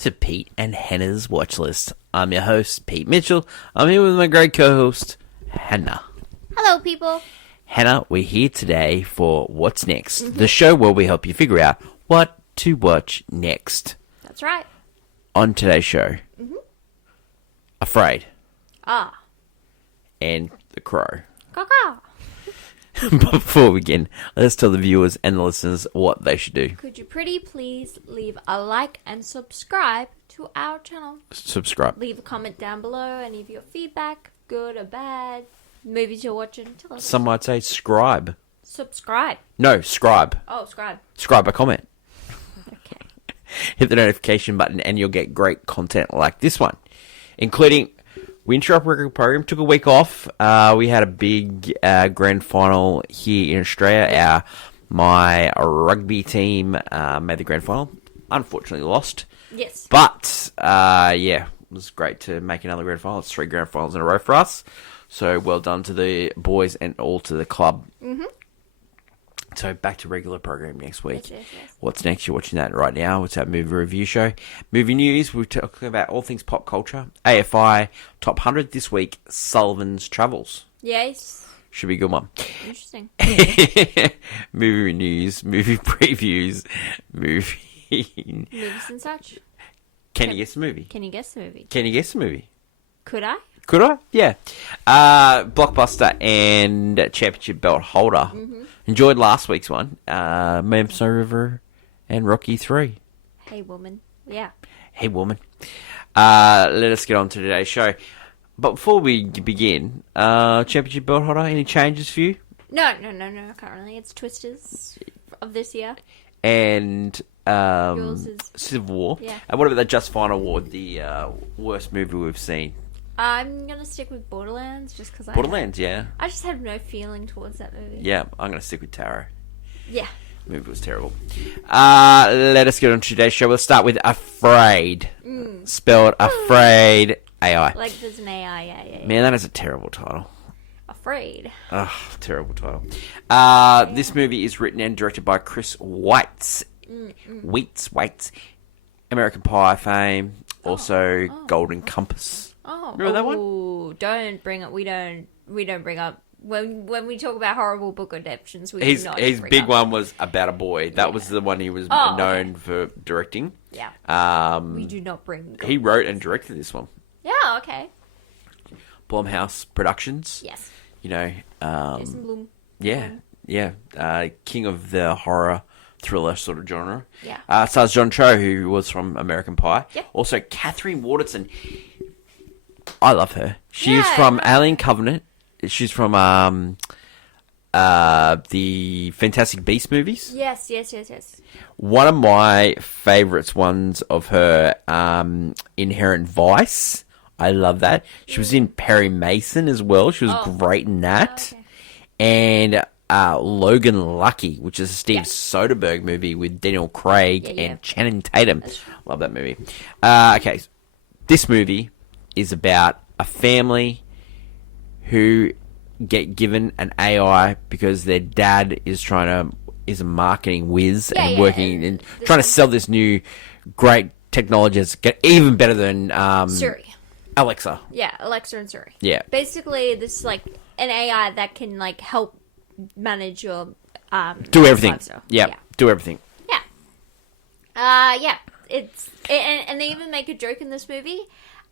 to Pete and Hannah's Watch List. I'm your host, Pete Mitchell. I'm here with my great co-host, Hannah. Hello, people. Hannah, we're here today for What's Next, the show where we help you figure out what to watch next. That's right. On today's show, Afraid and The Crow. Caw. Before we begin, let's tell the viewers and the listeners what they should do. Could you pretty please leave a like and subscribe to our channel? Subscribe. Leave a comment down below, any of your feedback, good or bad, movies you're watching. Tell us. Some might say scribe. Subscribe. No, scribe. Oh, scribe. Scribe a comment. Okay. Hit the notification button and you'll get great content like this one, including we interrupt regular program, took a week off. We had a big grand final here in Australia. My rugby team made the grand final. Unfortunately lost. Yes. But, it was great to make another grand final. It's 3 grand finals in a row for us. So well done to the boys and all to the club. Mm-hmm. So back to regular program next week. Yes. What's next? You're watching that right now. It's our movie review show. Movie news, we're talking about all things pop culture. AFI Top 100 this week, Sullivan's Travels. Yes. Should be a good one. Interesting. Movie news, movie previews, Movies and such. Can you guess the movie? Can you guess the movie? Can you guess the movie? Could I? Could I? Yeah. Blockbuster and Championship Belt Holder. Mm-hmm. Enjoyed last week's one. Snow River and Rocky 3. Hey, woman. Yeah. Hey, woman. Let us get on to today's show. But before we begin, Championship Belt Holder, any changes for you? No. Currently, it's Twisters of this year. And Yours is Civil War. Yeah. And what about the Just Fine Award, the worst movie we've seen? I'm going to stick with Borderlands just because Borderlands, yeah. I just have no feeling towards that movie. Yeah, I'm going to stick with Taro. Yeah. The movie was terrible. Let us get on to today's show. We'll start with Afraid. Spelled Afraid AI. Like there's an AI, yeah. Man, that is a terrible title. Afraid. Ugh, terrible title. This movie is written and directed by Chris Weitz. Weitz. American Pie fame. Also Golden Compass. Oh, remember that one? Don't bring up. We don't bring up when we talk about horrible book adaptations. His big one was About a Boy. That was the one he was known for directing. Yeah. We do not bring. He wrote and directed this one. Yeah. Okay. Blumhouse Productions. Yes. You know. Jason Blum. Yeah. King of the horror thriller sort of genre. Yeah. Stars John Cho, who was from American Pie. Yeah. Also, Catherine Waterston. I love her. She is from Alien Covenant. She's from the Fantastic Beasts movies. Yes. One of my favourites ones of her, Inherent Vice. I love that. She was in Perry Mason as well. She was great in that. Okay. And Logan Lucky, which is a Steve Soderbergh movie with Daniel Craig and Channing Tatum. Love that movie. Okay, this movie is about a family who get given an AI because their dad is is a marketing whiz and working and trying to sell this new great technology that's even better than Siri. Alexa. Yeah, Alexa and Siri. Yeah. Basically, this is like an AI that can like help manage your do everything. lifestyle. Yeah, do everything. Yeah. And they even make a joke in this movie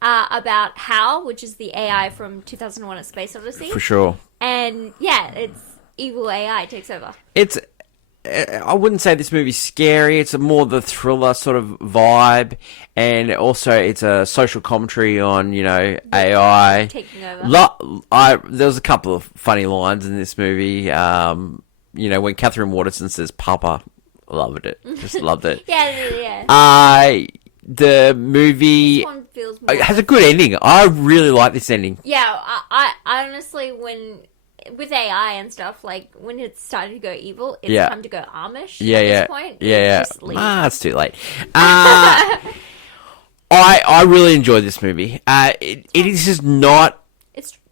about HAL, which is the AI from 2001: A Space Odyssey. For sure. And it's evil AI takes over. I wouldn't say this movie's scary. It's more the thriller sort of vibe, and also it's a social commentary on AI taking over. There was a couple of funny lines in this movie. When Catherine Waterston says "Papa," loved it. Just loved it. Yeah. The movie This one feels more has a good ending. I really like this ending. Yeah, I honestly, with AI and stuff, like when it's starting to go evil, it's time to go Amish. At this point. Just leave. It's too late. I really enjoyed this movie. It is just not.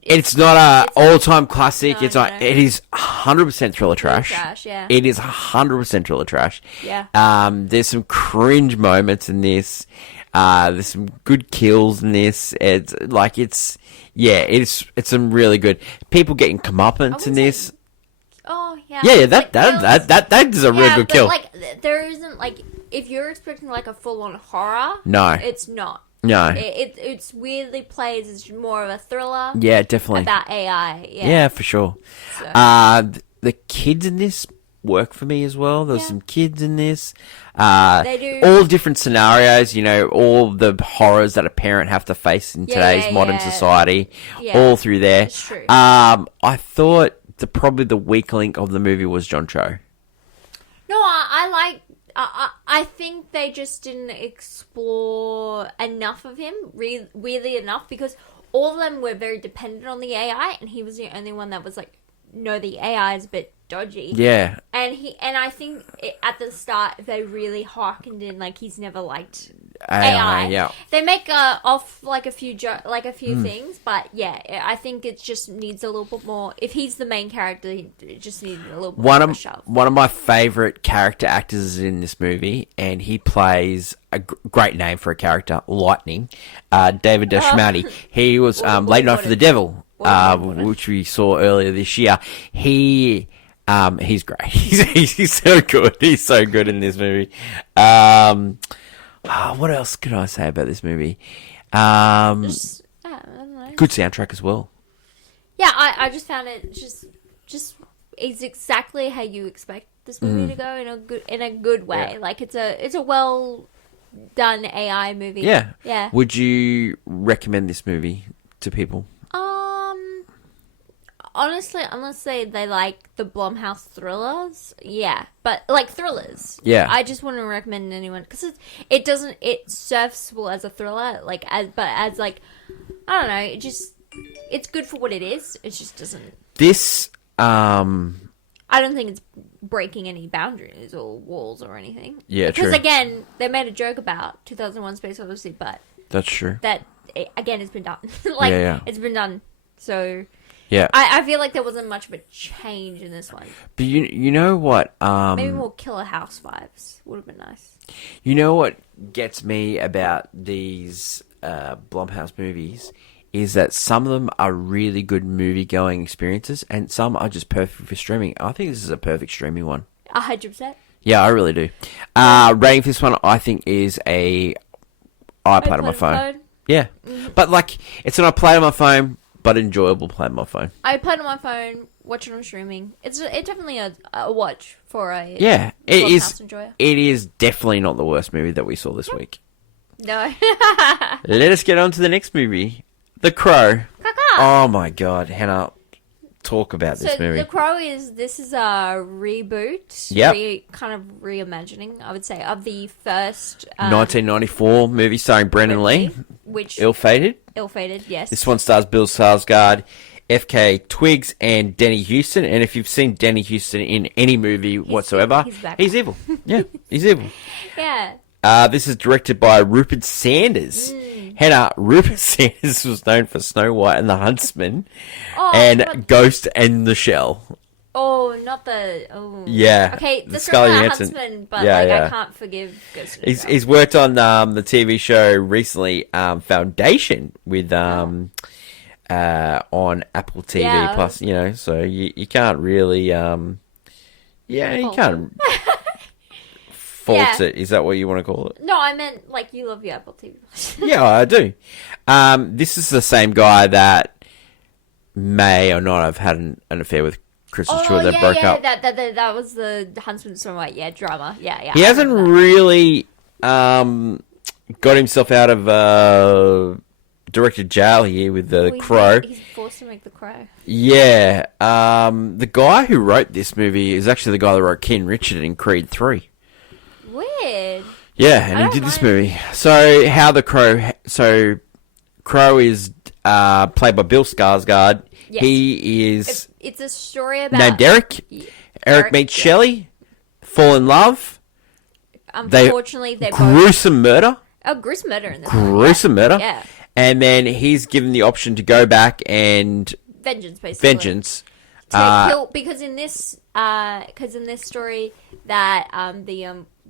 It's not a all-time classic. No, it's not. No. It is 100% thriller trash. Yeah. It is 100% thriller trash. Yeah. There's some cringe moments in this. There's some good kills in this. It's some really good people getting comeuppance in this. Oh yeah. Yeah, that is a real good kill. Like there isn't like if you're expecting like a full on horror. No, it's not. No, it's weirdly plays as more of a thriller. Yeah, definitely about AI. Yeah, for sure. So. The kids in this work for me as well. There's some kids in this. They do. All different scenarios, you know, all the horrors that a parent have to face in today's modern society, all through there. That's true. I thought probably the weak link of the movie was John Cho. No, I think they just didn't explore enough of him, weirdly enough, because all of them were very dependent on the AI, and he was the only one that was like, no, the AI is a bit dodgy. Yeah. And I think at the start they really harkened in like he's never liked AI. Yeah. They make off like a few things, but yeah, I think it just needs a little bit more. If he's the main character, it just needs a little bit more of a shove. One of my favorite character actors is in this movie, and he plays a great name for a character, Lightning. David Dashmani. He was Late Night for the Devil, which we saw earlier this year. He's great. He's so good. He's so good in this movie. What else could I say about this movie? I don't know. Good soundtrack as well. Yeah, I just found it just it's exactly how you expect this movie to go in a good way. Yeah. Like it's a well done AI movie. Yeah. Yeah. Would you recommend this movie to people? Honestly, unless they like the Blumhouse thrillers, yeah. But like thrillers, yeah. I just wouldn't recommend anyone because it's serviceable as a thriller, but as like I don't know, it's good for what it is. It just doesn't. This I don't think it's breaking any boundaries or walls or anything. Yeah, because again, they made a joke about 2001: Space Odyssey, but that's true. Again, it's been done. It's been done. So. Yeah, I feel like there wasn't much of a change in this one. But you know what? Maybe more Killer House vibes would have been nice. You know what gets me about these Blumhouse movies is that some of them are really good movie-going experiences, and some are just perfect for streaming. I think this is a perfect streaming one. 100%. Yeah, I really do. Rating for this one, I think, is I played on my phone. Yeah, but like it's when I play on my phone. But enjoyable playing on my phone. I played on my phone, watch it on streaming. It's definitely a watch for a it is. Enjoyer. It is definitely not the worst movie that we saw this week. No. Let us get on to the next movie, The Crow. Oh my God, Hannah, talk about this movie. The Crow is a reboot. Yep. Kind of reimagining, I would say, of the first 1994 movie starring Brendan Lee, which Ill-Fated. Ill-Fated, yes. This one stars Bill Skarsgård, F.K. Twigs, and Denny Houston. And if you've seen Denny Houston in any movie whatsoever, he's evil. Yeah, he's evil. Yeah. This is directed by Rupert Sanders. Hannah, Rupert Sanders was known for Snow White and the Huntsman and Ghost and the Shell. Oh, not the... Oh. Yeah. Okay, the Scarlett Huntsman, but I can't forgive Ghost and the Shell. He's worked on the TV show recently, Foundation, with on Apple TV Plus, you know, so you can't really... you can't... fault it. Is that what you want to call it? No, I meant like you love your Apple TV Plus. Yeah, I do. This is the same guy that may or not have had an affair with Kristen Stewart that broke up. That was the Huntsman Snow White, drama. Yeah. He hasn't really got himself out of directed jail here with The Crow. He's forced to make The Crow. Yeah. The guy who wrote this movie is actually the guy that wrote King Richard in Creed 3. Weird. Yeah, and he did this movie. So how the Crow... So Crow is played by Bill Skarsgård. Yes. He is... It's a story about... Named Eric. Eric meets Shelley. Fall in love. Unfortunately, they gruesome murder. Oh, gruesome murder in this Gruesome murder. Yeah. And then he's given the option to go back and... Vengeance, basically. Vengeance. To kill... Because in this story, that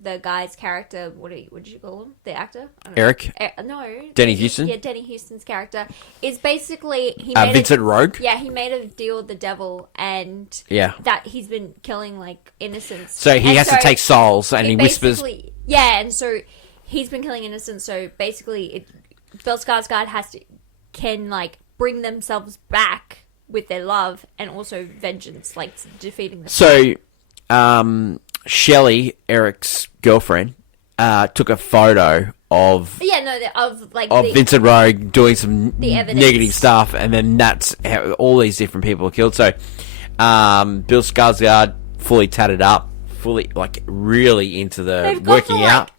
the guy's character. What did you call him? The actor? I don't know. Eric? No. Danny Houston? Yeah, Danny Houston's character is basically he made Vincent Rogue? Yeah, he made a deal with the devil, and Yeah. that he's been killing like innocents. So he has to take souls, and he whispers. basically- Yeah, and so he's been killing innocents. So basically, Bill Skarsgård can like bring themselves back with their love and also vengeance, like defeating them. So, Shelley, Eric's girlfriend, took a photo of Vincent Rogue doing some evidence. negative stuff, and then that's how all these different people are killed. So, Bill Skarsgård fully tatted up, fully like really into the They've got working the, like, out.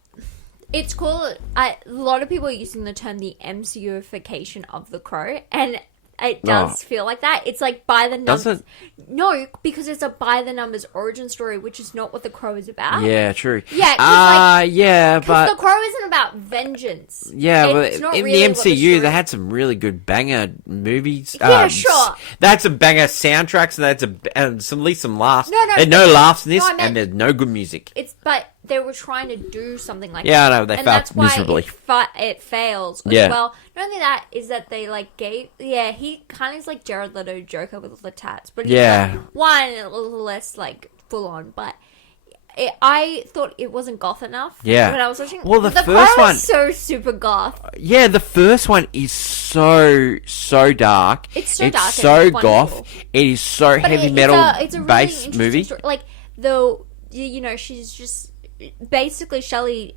It's called. A lot of people are using the term the MCUification of the Crow, and it does feel like that. It's like by the numbers. Does it? No, because it's a by the numbers origin story, which is not what the Crow is about. Yeah, true. Yeah, 'cause, yeah, Because but the Crow isn't about vengeance. yeah, It's but not in really the what MCU, story- they had some really good banger movies. Yeah, sure. They had some banger soundtracks, and they had some at least some laughs. No, There's no laughs in this, No, I meant- and there's no good music. But they were trying to do something like Yeah, that. I know, they and failed that's why miserably. It fails as Yeah. well. Not only that, is that they like gave. Yeah, he kind of is like Jared Leto Joker with all the tats, but he's Yeah. like, one a little less like full on. But I thought it wasn't goth enough. Yeah. when I was watching. Well, the Crow first one- is so super goth. Yeah, the first one is so dark. It's so dark and so it's goth. wonderful. It is so But heavy metal it's a really based interesting movie. story. Like though, she's just basically Shelley.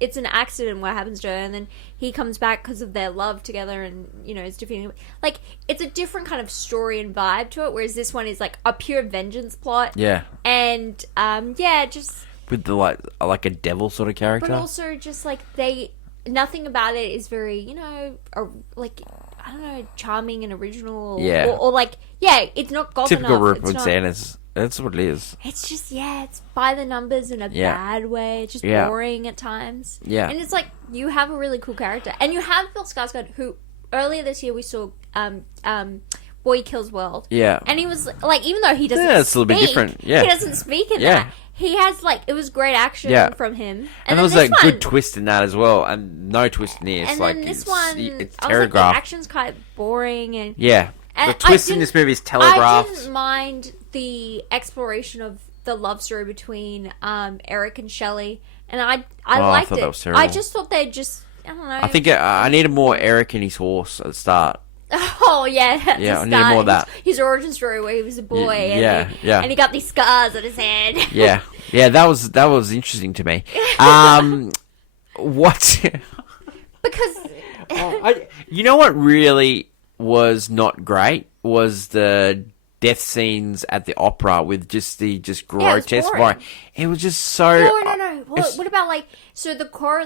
It's an accident what happens to her, and then he comes back because of their love together, and is defeating. Like it's a different kind of story and vibe to it. Whereas this one is like a pure vengeance plot. Yeah, And just with the like a devil sort of character. but also just like nothing about it is very like. I don't know, charming and original. Yeah. Or like, it's not goth Typical enough. Rupert Sanders. That's what it is. It's just, it's by the numbers in a bad way. It's just Yeah. boring at times. Yeah. And it's like, you have a really cool character. And you have Bill Skarsgård, who earlier this year we saw Boy Kills World. Yeah. And he was, like, even though he doesn't Yeah, it's a little bit speak, different. Yeah. he doesn't speak in Yeah. that. He has, like, it was great action Yeah. from him. And there was a good twist in that as well, and no twist in this. And like then this it's, one, it's I was like, the telegraphed. action's quite boring. And Yeah, And the twist in this movie is telegraphed. I didn't mind the exploration of the love story between Eric and Shelley, and I I liked thought it. that was terrible. I just thought they'd I don't know. I think I needed more Eric and his horse at the start. Oh yeah, at Yeah, the I need start. more of that. His origin story where he was a boy, Yeah, yeah. and he got these scars on his head. Yeah, that was interesting to me. What? Because You know what really was not great was the death scenes at the opera with just grotesque boring. violence. It was just so. no. it's- What about so the core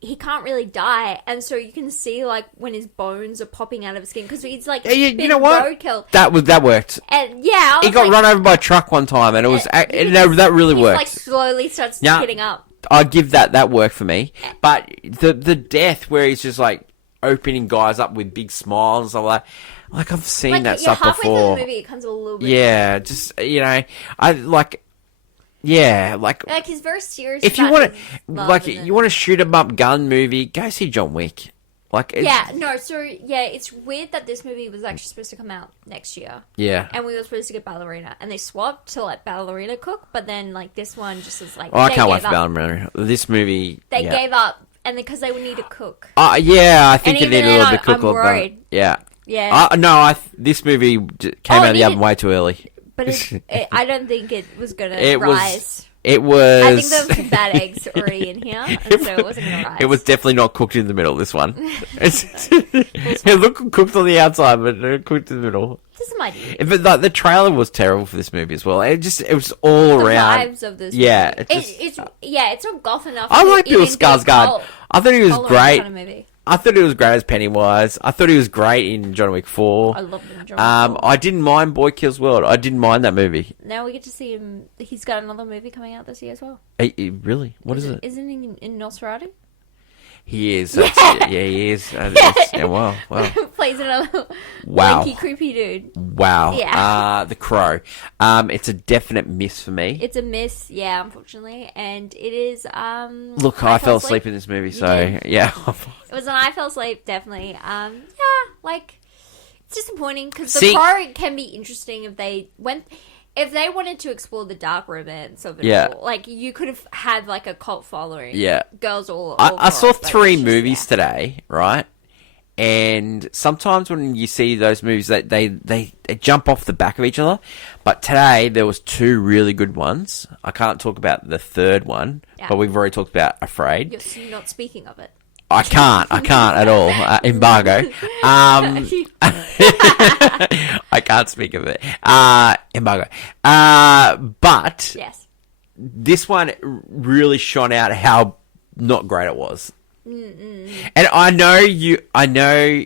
he can't really die, and so you can see when his bones are popping out of his skin because he's you been know what? roadkill. That worked. And I He was got like, run over by a truck one time, and it was that really he's worked. slowly starts Yeah. hitting up. I give that worked for me. But the death where he's just opening guys up with big smiles, I'm like I've seen that stuff halfway before. through the movie, it comes a little bit. Yeah, just I He's very serious. if you about want his to love and you want to shoot 'em up gun movie, go see John Wick. it's weird that this movie was actually supposed to come out next year, yeah. and we were supposed to get Ballerina, and they swapped to let Ballerina cook, but then this one just is Oh, I they can't wait gave for up. Ballerina. This movie, They yeah. gave up, and because they would need to cook. Yeah, I think And it needed even a little then, bit cook I'm up. worried. Yeah. Yeah, No, this movie came Oh, out of it the oven needed- way too early. but I don't think it was gonna It was- rise. It was. I think there was some bad eggs already in here, and so it wasn't gonna rise. It was definitely not cooked in the middle. This one, it looked cooked on the outside, but not cooked in the middle. Just some idea. But the trailer was terrible for this movie as well. It was all The around. vibes of this. Yeah, movie. it's it's not goth enough. I to like Bill even be a Skarsgård. cult- I thought he was cult great. kind of movie. I thought he was great as Pennywise. I thought he was great in John Wick 4. I love him. John Wick. I didn't mind Boy Kills World. I didn't mind that movie. Now we get to see him. He's got another movie coming out this year as well. Really? What is it? Isn't he in Nosferatu? He is. Yeah, he is. Wow. Plays another Wow. lanky, creepy dude. Wow. Yeah. The Crow. It's a definite miss for me. It's a miss, yeah, unfortunately, and it is. Look, I fell asleep in this movie, You so did. yeah. It was an I fell asleep, definitely. Yeah, like it's disappointing because See- the Crow can be interesting if they went. If they wanted to explore the dark romance of it Yeah. all, like you could have had like a cult following. Yeah. Girls all I for saw it, but 3 it's just, movies yeah. today, right? And sometimes when you see those movies, they jump off the back of each other. But today there was 2 really good ones. I can't talk about the third one, Yeah. but we've already talked about Afraid. You're not speaking of it. I can't at all. Embargo. I can't speak of it. Embargo. But Yes. this one really shone out how not great it was. And I know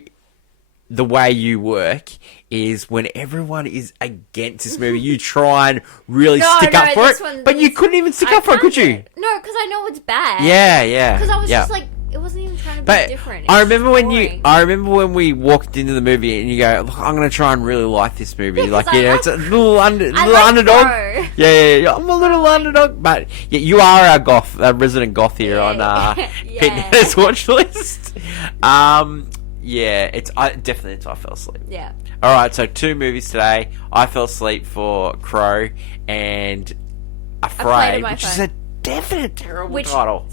the way you work is when everyone is against this movie, you try and really stick up for it, but you couldn't even stick up for it, could you? No, because I know it's bad. Yeah. Because I was yeah. just like, it wasn't even trying to be But different. I It's remember boring. I remember when we walked into the movie and you go, "Look, I'm going to try and really like this movie." Yeah, 'cause like, I like- it's a little, little like underdog. Crow. Yeah. I'm a little underdog, but yeah, you are our goth, resident goth here on Yeah. Fitness Watch List. Yeah, definitely I fell asleep. Yeah. All right, so 2 movies today. I fell asleep for Crow and Afraid, on my which is phone. a definite terrible Which, title.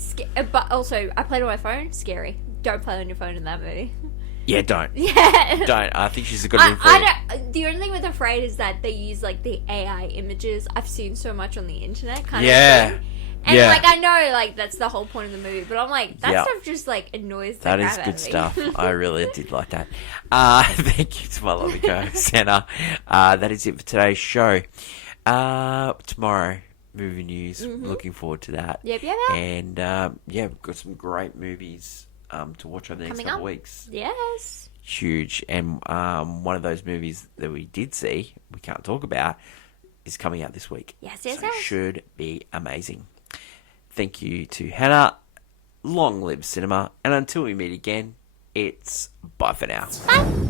but also, I played on my phone. Scary. Don't play on your phone in that movie. Yeah, don't. Yeah. Don't. I think she's a good room for you. I don't. The only thing with Afraid is that they use like the AI images I've seen so much on the internet, kind Yeah. of thing. And Yeah. like I know, like that's the whole point of the movie, but I'm like that Yeah. stuff just like annoys the That crap is out good of me. stuff. I really did like that. Thank you to my lovely co-host, Anna. That is it for today's show. Tomorrow, movie news. Looking forward to that. Yep. And we've got some great movies to watch over the next Coming couple up. weeks. Yes. Huge. And one of those movies that we did see, we can't talk about, is coming out this week. Yes. So it should be amazing. Thank you to Hannah. Long live cinema. And until we meet again, it's bye for now. Bye.